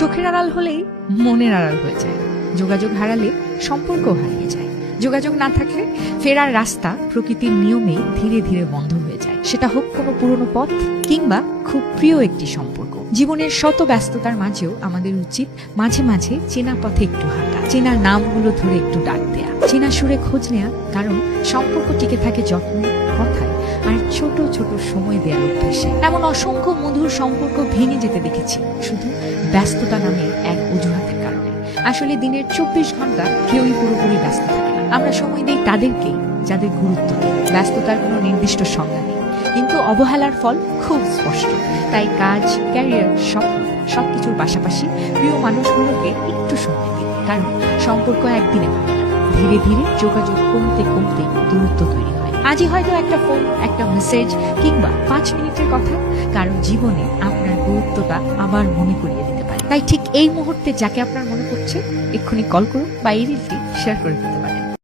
চোখের আড়াল হলেই মনের আড়াল হয়ে যায়, যোগাযোগ হারালে সম্পর্ক হারিয়ে যায়, যোগাযোগ না থাকলে ফেরার রাস্তা প্রকৃতির নিয়মেই ধীরে ধীরে বন্ধ হয়ে যায়। সেটা হোক কোনো পুরনো পথ কিংবা খুব প্রিয় একটি সম্পর্ক। জীবনের শত ব্যস্ততার মাঝেও আমাদের উচিত মাঝে মাঝে চেনা পথে একটু হাঁটা, চেনা নামগুলো ধরে একটু ডাক দেয়া, চেনা সুরে খোঁজ নেয়া। কারণ সম্পর্ক টিকে থাকে যত্ন, কথায় আর ছোট ছোট সময় দেওয়ার অভ্যেসে। এমন অসংখ্য মধুর সম্পর্ক ভেঙে যেতে দেখেছি শুধু ব্যস্ততা নামে এক অজুহাতের কারণে। আসলে দিনের 24 ঘন্টা কেউই পুরোপুরি ব্যস্ত থাকে না। আমরা সময় দিই তাদেরকেই যাদের গুরুত্ব নেই। ব্যস্ততার কোনো নির্দিষ্ট সংজ্ঞা নেই, কিন্তু অবহেলার ফল খুব স্পষ্ট। তাই কাজ, ক্যারিয়ার, স্বপ্ন সবকিছুর পাশাপাশি প্রিয় মানুষগুলোকে একটু সময় দিন। কারণ সম্পর্ক একদিনে ভাঙে না, ধীরে ধীরে যোগাযোগ কমতে কমতে দূরত্ব তৈরি হয়। আজই হয়তো একটা ফোন, একটা মেসেজ কিংবা 5 মিনিটের কথা কারণ জীবনে আপনার গুরুত্বটা আবার মনে করিয়ে দিতে পারে। তাই ঠিক এই মুহূর্তে যাকে আপনার মনে পড়ছে এক্ষুনি কল করুন বা এই রিলটি শেয়ার করে দিতে